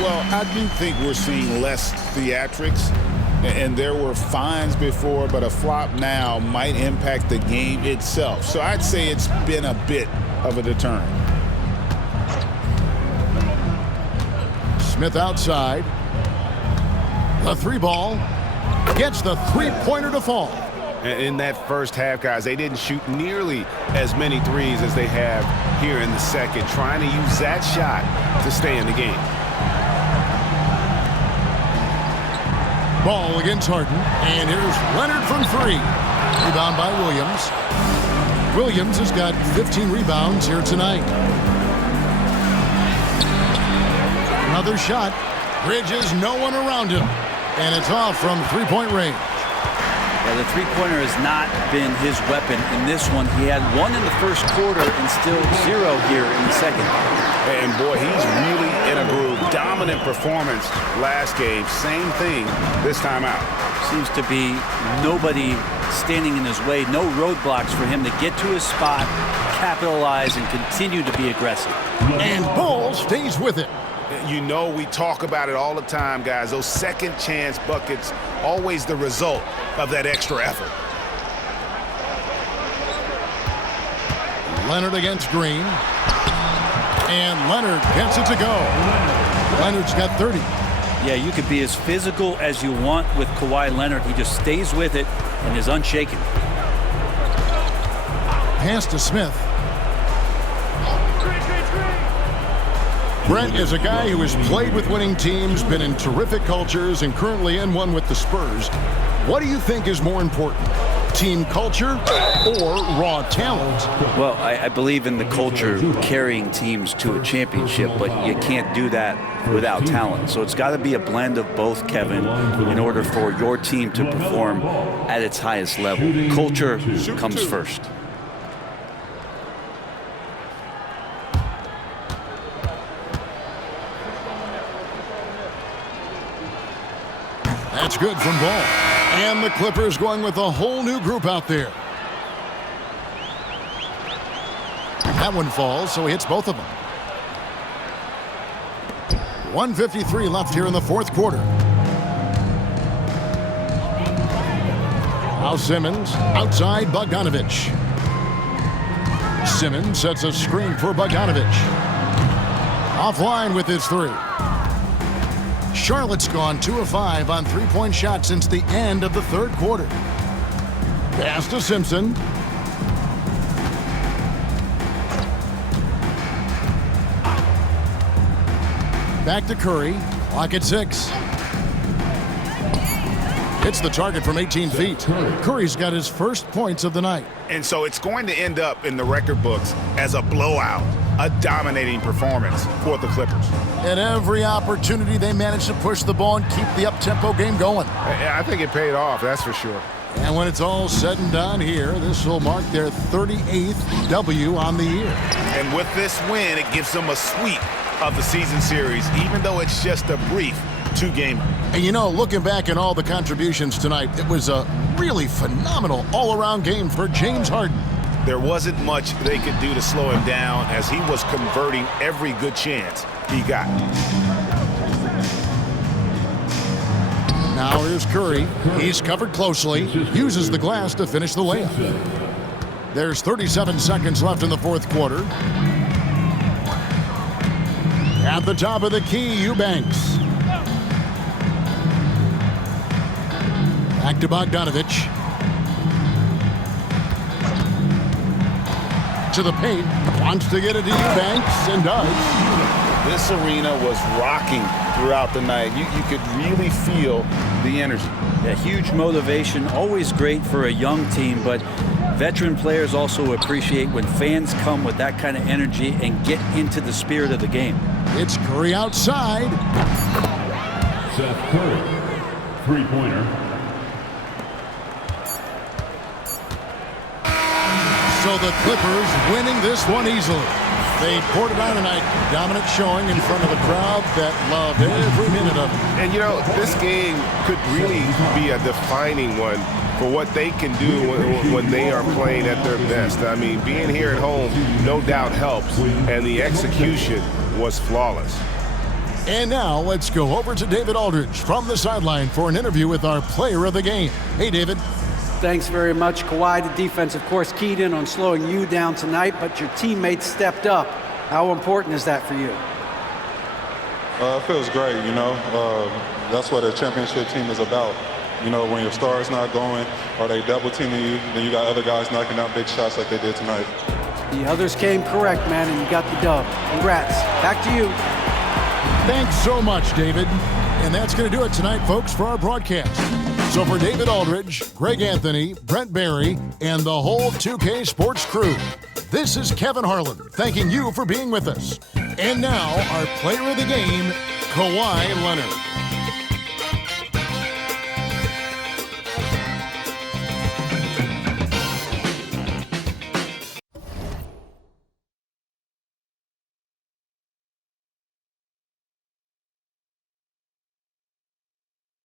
Well, I do think we're seeing less theatrics, and there were fines before, but a flop now might impact the game itself. So I'd say it's been a bit of a deterrent. Smith outside. The 3 ball gets the 3-pointer to fall. In that first half, guys, they didn't shoot nearly as many threes as they have here in the second, trying to use that shot to stay in the game. Ball against Harden, and here's Leonard from 3. Rebound by Williams. Williams has got 15 rebounds here tonight. Another shot. Bridges, no one around him. And it's off from 3-point range. Yeah, the three-pointer has not been his weapon in this one. He had 1 in the first quarter and still 0 here in the second. And boy, he's really in a groove. Dominant performance last game. Same thing this time out. Seems to be nobody standing in his way. No roadblocks for him to get to his spot, capitalize, and continue to be aggressive. And Ball stays with it. You know, we talk about it all the time, guys. Those second chance buckets, always the result of that extra effort. Leonard against Green. And Leonard gets it to go. Leonard's got 30. Yeah, you could be as physical as you want with Kawhi Leonard. He just stays with it and is unshaken. Pass to Smith. Brent is a guy who has played with winning teams, been in terrific cultures, and currently in one with the Spurs. What do you think is more important? team culture or raw talent? Well, I believe in the culture carrying teams to a championship, but you can't do that without talent. So it's got to be a blend of both, Kevin, in order for your team to perform at its highest level. Culture comes first. That's good from Ball. And the Clippers going with a whole new group out there. That one falls, so he hits both of them. 1:53 left here in the fourth quarter. Now Simmons outside Bogdanovich. Simmons sets a screen for Bogdanovich. Offline with his three. Charlotte's gone 2 of 5 on three-point shots since the end of the third quarter. Pass to Simpson. Back to Curry. Clock at 6. Hits the target from 18 feet. Curry's got his first points of the night. And so it's going to end up in the record books as a blowout, a dominating performance for the Clippers. At every opportunity, they managed to push the ball and keep the up-tempo game going. I think it paid off, that's for sure. And when it's all said and done here, this will mark their 38th W on the year. And with this win, it gives them a sweep of the season series, even though it's just a brief two-gamer. And you know, looking back at all the contributions tonight, it was a really phenomenal all-around game for James Harden. There wasn't much they could do to slow him down as he was converting every good chance he got. Now here's Curry. He's covered closely, uses the glass to finish the layup. There's 37 seconds left in the fourth quarter. At the top of the key, Eubanks. Back to Bogdanovich. To the paint. Wants to get it to Eubanks and does. This arena was rocking throughout the night. You could really feel the energy. A huge motivation, always great for a young team, but veteran players also appreciate when fans come with that kind of energy and get into the spirit of the game. It's Curry outside. Seth Curry, three-pointer. So the Clippers winning this one easily. They poured it on tonight, dominant showing in front of a crowd that loved every minute of it. And you know, this game could really be a defining one for what they can do when they are playing at their best. I mean, being here at home no doubt helps, and the execution was flawless. And now let's go over to David Aldridge from the sideline for an interview with our player of the game. Hey, David. Thanks very much, Kawhi. The defense, of course, keyed in on slowing you down tonight, but your teammates stepped up. How important is that for you? It feels great, you know. That's what a championship team is about. You know, when your star is not going or they double teaming you, then you got other guys knocking down big shots like they did tonight. The others came correct, man, and you got the dub. Congrats. Back to you. Thanks so much, David. And that's going to do it tonight, folks, for our broadcast. So for David Aldridge, Greg Anthony, Brent Barry, and the whole 2K Sports crew, this is Kevin Harlan thanking you for being with us. And now, our player of the game, Kawhi Leonard.